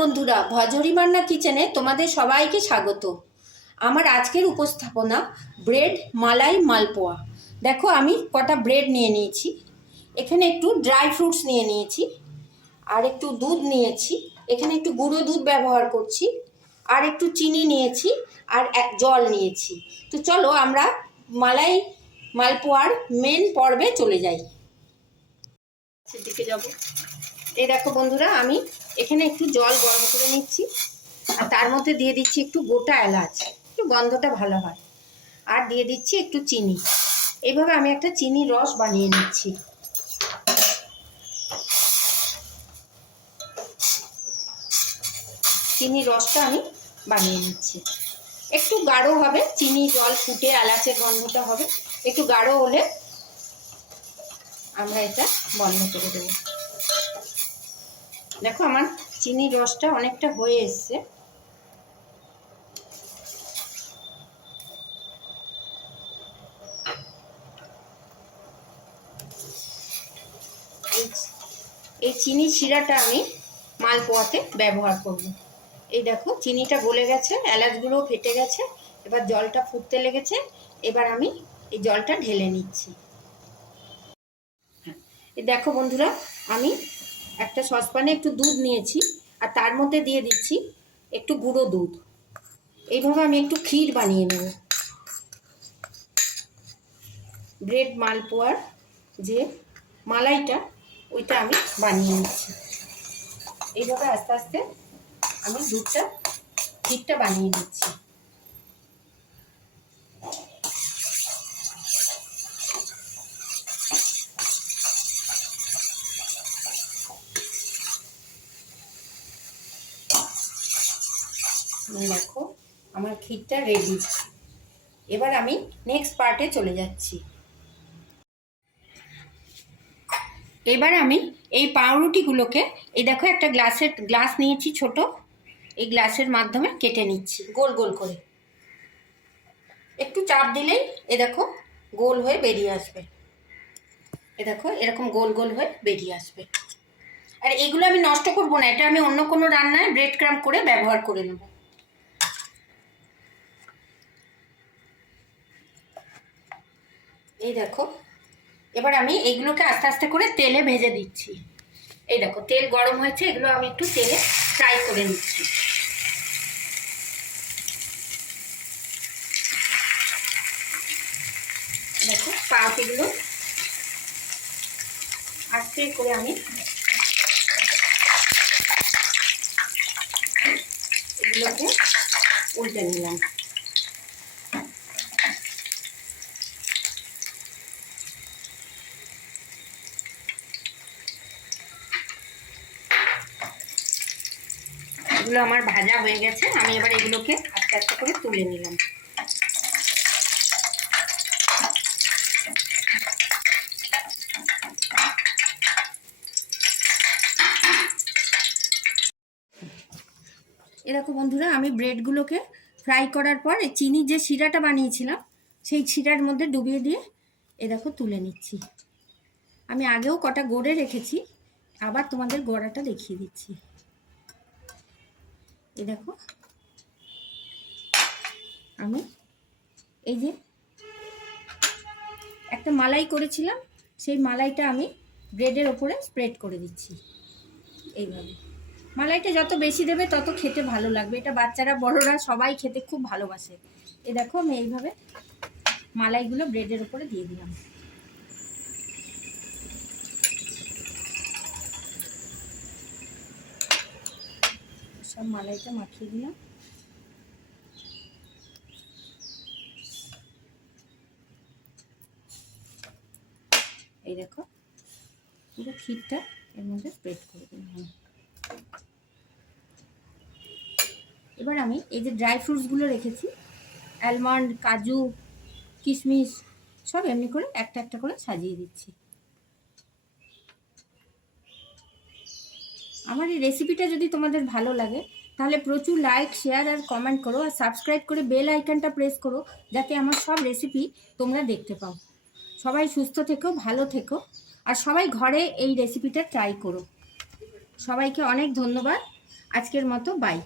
বন্ধুরা, ভজহরি মান্না কিচেনে তোমাদের সবাইকে স্বাগত। আমার আজকের উপস্থাপনা ব্রেড মালাই মালপোয়া। দেখো আমি কটা ব্রেড নিয়ে নিয়েছি, এখানে একটু ড্রাই ফ্রুটস নিয়ে নিয়েছি, আর একটু দুধ নিয়েছি, এখানে একটু গুঁড়ো দুধ ব্যবহার করছি, আর একটু চিনি নিয়েছি, আর জল নিয়েছি। তো চলো আমরা মালাই মালপোয়ার মেন পর্বে চলে যাই। সেদিকে যাবো। এই দেখো বন্ধুরা, আমি এখানে একটু জল গরম করে নিচ্ছি, আর তার মধ্যে দিয়ে দিচ্ছি একটু গোটা এলাচ, একটু গন্ধটা ভালো হয়, আর দিয়ে দিচ্ছি একটু চিনি। এইভাবে আমি একটা চিনির রস বানিয়ে নিচ্ছি। চিনির রসটা আমি বানিয়ে নিচ্ছি, একটু গাঢ় হবে, চিনি জল ফুটে এলাচের গন্ধটা হবে, একটু গাঢ় হলে আমরা এটা বন্ধ করে দেবো। দেখো আমার চিনির রসটা অনেকটা হয়ে এসছে। এই চিনি শিরাটা আমি মালপোয়াতে ব্যবহার করব। এই দেখো চিনিটা গলে গেছে, এলাচগুলোও ফেটে গেছে, এবার জলটা ফুটতে লেগেছে। এবার আমি এই জলটা ঢেলে নিচ্ছি। এই দেখো বন্ধুরা, আমি একটা সসপ্যানে একটু দুধ নিয়েছি, আর তার মধ্যে দিয়ে দিচ্ছি একটু গুঁড়ো দুধ। এইভাবে আমি একটু ক্ষীর বানিয়ে নেব। ব্রেড মালপোয়ার যে মালাইটা, ওইটা আমি বানিয়ে নিচ্ছি। এইভাবে আস্তে আস্তে আমি ক্ষীরটা বানিয়ে নিচ্ছি। দেখো আমার ক্ষীরটা রেডি। এবার আমি নেক্সট পার্টে চলে যাচ্ছি। এবার আমি এই পাউরুটিগুলোকে, এই দেখো একটা গ্লাস নিয়েছি ছোট, এই গ্লাসের মাধ্যমে কেটে নিচ্ছি গোল গোল করে। একটু চাপ দিলেই এ দেখো গোল হয়ে বেরিয়ে আসবে। এ দেখো এরকম গোল গোল হয়ে বেরিয়ে আসবে। আর এগুলো আমি নষ্ট করব না, এটা আমি অন্য কোনো রান্নায় ব্রেড ক্রাম্ব করে ব্যবহার করে নেব। এই দেখো এবার আমি এইগুলোকে আস্তে আস্তে করে তেলে ভেজে দিচ্ছি। এই দেখো তেল গরম হয়েছে, এগুলো আমি একটু তেলে ফ্রাই করে নিচ্ছি। দেখো পাউরুটিগুলো আস্তে করে আমি এগুলোকে উল্টে নিলাম। এগুলো আমার ভাজা হয়ে গেছে, আমি এবার এগুলোকে আস্তে আস্তে করে তুলে নিলাম। এ দেখো বন্ধুরা, আমি ব্রেডগুলোকে ফ্রাই করার পর এই চিনির যে শিরাটা বানিয়েছিলাম, সেই শিরার মধ্যে ডুবিয়ে দিয়ে এ দেখো তুলে নিচ্ছি। আমি আগেও কটা গড়ে রেখেছি, আবার তোমাদের গড়াটা দেখিয়ে দিচ্ছি। এই দেখো আমি এই যে একটা মালাই করেছিলাম, সেই মালাইটা আমি ব্রেডের ওপরে স্প্রেড করে দিচ্ছি। এইভাবে মালাইটা যত বেশি দেবে তত খেতে ভালো লাগবে, এটা বাচ্চারা বড়রা সবাই খেতে খুব ভালোবাসে। এই দেখো আমি এইভাবে মালাইগুলো ব্রেডের ওপরে দিয়ে দিলাম। সব মালাইটা মাখিয়ে দিলাম। এই দেখো পুরো ক্ষীরটা এর মধ্যে স্প্রেড করে দিলাম। এবার আমি এই যে ড্রাই ফ্রুটসগুলো রেখেছি, অ্যালমন্ড, কাজু, কিশমিশ, সব এমনি করে একটা একটা করে সাজিয়ে দিচ্ছি। আমার এই রেসিপিটা যদি তোমাদের ভালো লাগে তাহলে প্রচুর লাইক, শেয়ার আর কমেন্ট করো, আর সাবস্ক্রাইব করে বেল আইকনটা প্রেস করো, যাতে আমার সব রেসিপি তোমরা দেখতে পাও। সবাই সুস্থ থেকো, ভালো থেকো, আর সবাই ঘরে এই রেসিপিটা ট্রাই করো। সবাইকে অনেক ধন্যবাদ। আজকের মতো বাই।